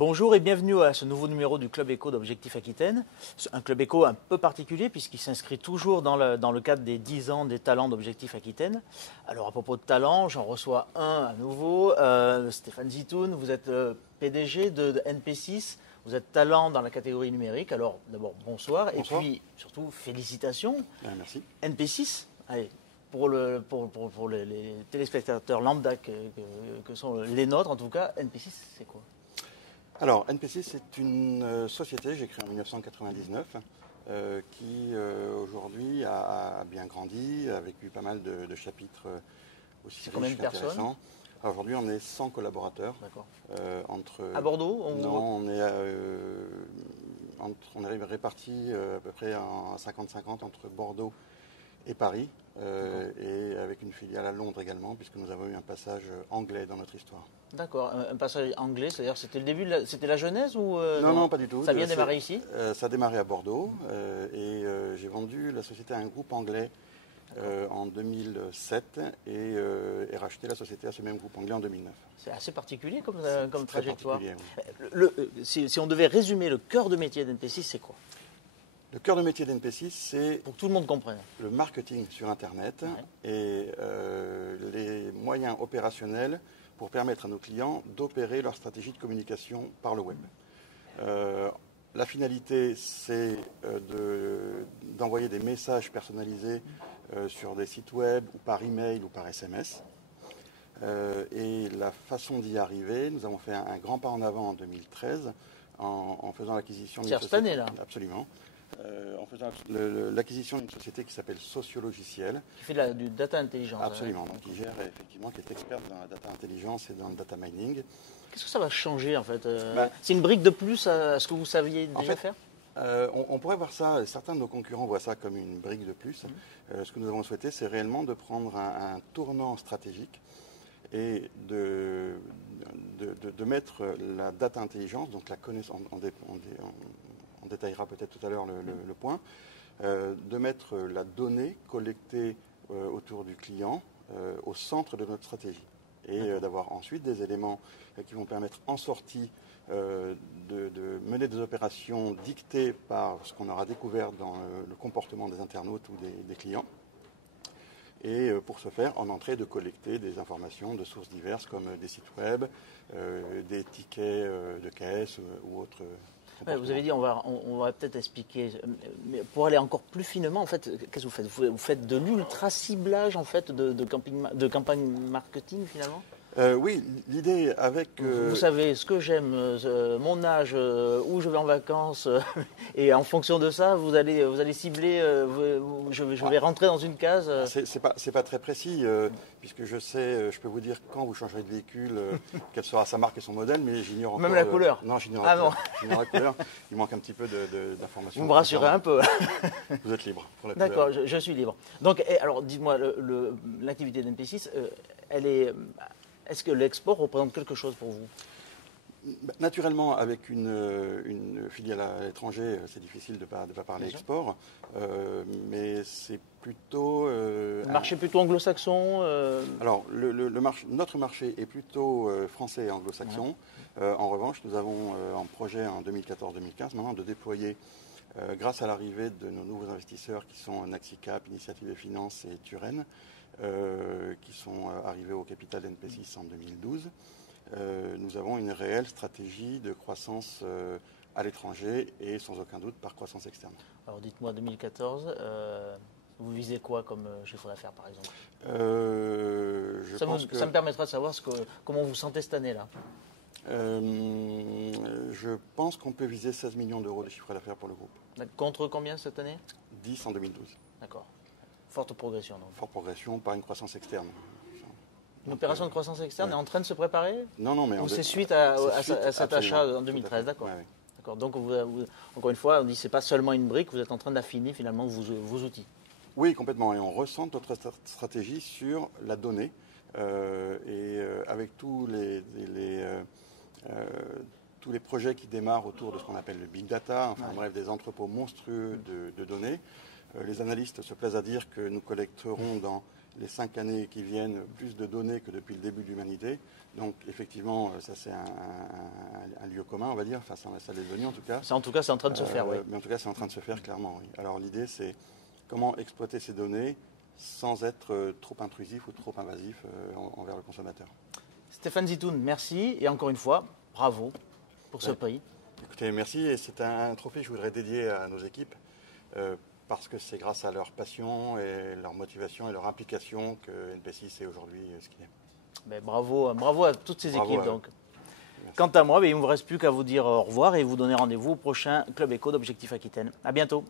Bonjour et bienvenue à ce nouveau numéro du Club Éco d'Objectif Aquitaine. Un Club Éco un peu particulier puisqu'il s'inscrit toujours dans le cadre des 10 ans des talents d'Objectif Aquitaine. Alors à propos de talents, j'en reçois un à nouveau, Stéphane Zitoun, vous êtes PDG de NP6, vous êtes talent dans la catégorie numérique. Alors d'abord bonsoir, et puis surtout félicitations. Merci. NP6, allez. Pour les téléspectateurs lambda que sont les nôtres, en tout cas, NP6, c'est quoi? Alors, NP6, c'est une société, j'ai créée en 1999, qui aujourd'hui a bien grandi, avec eu pas mal de chapitres aussi riches combien de et intéressants. personnes? Aujourd'hui, on est 100 collaborateurs. D'accord. À Bordeaux Non, on est répartis à peu près à 50-50 entre Bordeaux et Paris, et avec une filiale à Londres également, puisque nous avons eu un passage anglais dans notre histoire. D'accord, un passage anglais, c'est-à-dire c'était le début, c'était la genèse ou non, pas du tout. Ça a bien démarré ici? Ça a démarré à Bordeaux, et j'ai vendu la société à un groupe anglais en 2007 et racheté la société à ce même groupe anglais en 2009. C'est assez particulier comme trajectoire. Oui. Si on devait résumer le cœur de métier d'NP6, c'est quoi? Le cœur de métier d'NP6, c'est pour que tout le monde comprenne le marketing sur Internet et les moyens opérationnels pour permettre à nos clients d'opérer leur stratégie de communication par le web. La finalité, c'est d'envoyer des messages personnalisés sur des sites web ou par email ou par SMS. Et la façon d'y arriver, nous avons fait un grand pas en avant en 2013 en faisant l'acquisition d'une société. C'est cette année, là. Absolument. En faisant l'acquisition d'une société qui s'appelle Sociologiciel. Qui fait du data intelligence. Absolument, donc qui gère effectivement, qui est experte dans la data intelligence et dans le data mining. Qu'est-ce que ça va changer en fait? C'est une brique de plus à ce que vous saviez déjà faire? On pourrait voir ça, certains de nos concurrents voient ça comme une brique de plus. Ce que nous avons souhaité, c'est réellement de prendre un tournant stratégique et de mettre la data intelligence, donc la connaissance, on détaillera peut-être tout à l'heure le point, de mettre la donnée collectée autour du client au centre de notre stratégie et d'avoir ensuite des éléments qui vont permettre en sortie de mener des opérations dictées par ce qu'on aura découvert dans le comportement des internautes ou des clients. Et pour ce faire, en entrée, de collecter des informations de sources diverses comme des sites web, des tickets de caisse ou autres. Ouais, vous avez dit, on va peut-être expliquer, mais pour aller encore plus finement, en fait, qu'est-ce que vous faites? Vous faites de l'ultra ciblage en fait de campagne marketing finalement? Oui, l'idée avec... Vous savez ce que j'aime, mon âge, où je vais en vacances, et en fonction de ça, vous allez cibler, je vais rentrer dans une case. C'est pas très précis, puisque je peux vous dire quand vous changerez de véhicule, quelle sera sa marque et son modèle, mais j'ignore encore... Même la couleur? Non, j'ignore la couleur. J'ignore la couleur. Il manque un petit peu d'informations. Vous me rassurez un peu. Vous êtes libre pour la couleur. D'accord, je suis libre. Donc, alors dites-moi, l'activité d'NP6, elle est... Est-ce que l'export représente quelque chose pour vous? Naturellement, avec une filiale à l'étranger, c'est difficile de ne pas parler export, mais c'est plutôt... un marché plutôt anglo-saxon Alors, notre marché est plutôt français et anglo-saxon. En revanche, nous avons en projet en 2014-2015 maintenant de déployer, grâce à l'arrivée de nos nouveaux investisseurs qui sont Naxicap, Initiative et Finance et Turenne, qui sont arrivés au capital NP6 en 2012. Nous avons une réelle stratégie de croissance à l'étranger et sans aucun doute par croissance externe. Alors dites-moi, 2014, vous visez quoi comme chiffre d'affaires par exemple? Ça me permettra de savoir comment vous sentez cette année-là. Je pense qu'on peut viser 16 millions d'euros de chiffre d'affaires pour le groupe. Contre combien cette année? 10 en 2012. D'accord. Forte progression donc. Forte progression par une croissance externe. Une opération de croissance externe est en train de se préparer? Non, mais... Ou c'est suite à cet achat en 2013, d'accord. Ouais. D'accord. Donc, encore une fois, on dit que ce n'est pas seulement une brique, vous êtes en train d'affiner finalement vos outils. Oui, complètement. Et on ressent notre stratégie sur la donnée. Avec tous les projets qui démarrent autour de ce qu'on appelle le big data, bref, des entrepôts monstrueux de données. Les analystes se plaisent à dire que nous collecterons dans les 5 années qui viennent plus de données que depuis le début de l'humanité. Donc effectivement, ça c'est un lieu commun, on va dire, enfin ça l'est devenu en tout cas. En tout cas, c'est en train de se faire, oui. Mais en tout cas, c'est en train de se faire clairement, oui. Alors l'idée, c'est comment exploiter ces données sans être trop intrusif ou trop invasif envers le consommateur. Stéphane Zitoun, merci et encore une fois, bravo pour ce prix. Écoutez, merci, et c'est un trophée que je voudrais dédier à nos équipes parce que c'est grâce à leur passion et leur motivation et leur implication que NP6 est aujourd'hui ce qu'il est. Ben, bravo à toutes ces équipes. Donc. Merci. Quant à moi, ben, il ne me reste plus qu'à vous dire au revoir et vous donner rendez-vous au prochain Club Éco d'Objectif Aquitaine. À bientôt.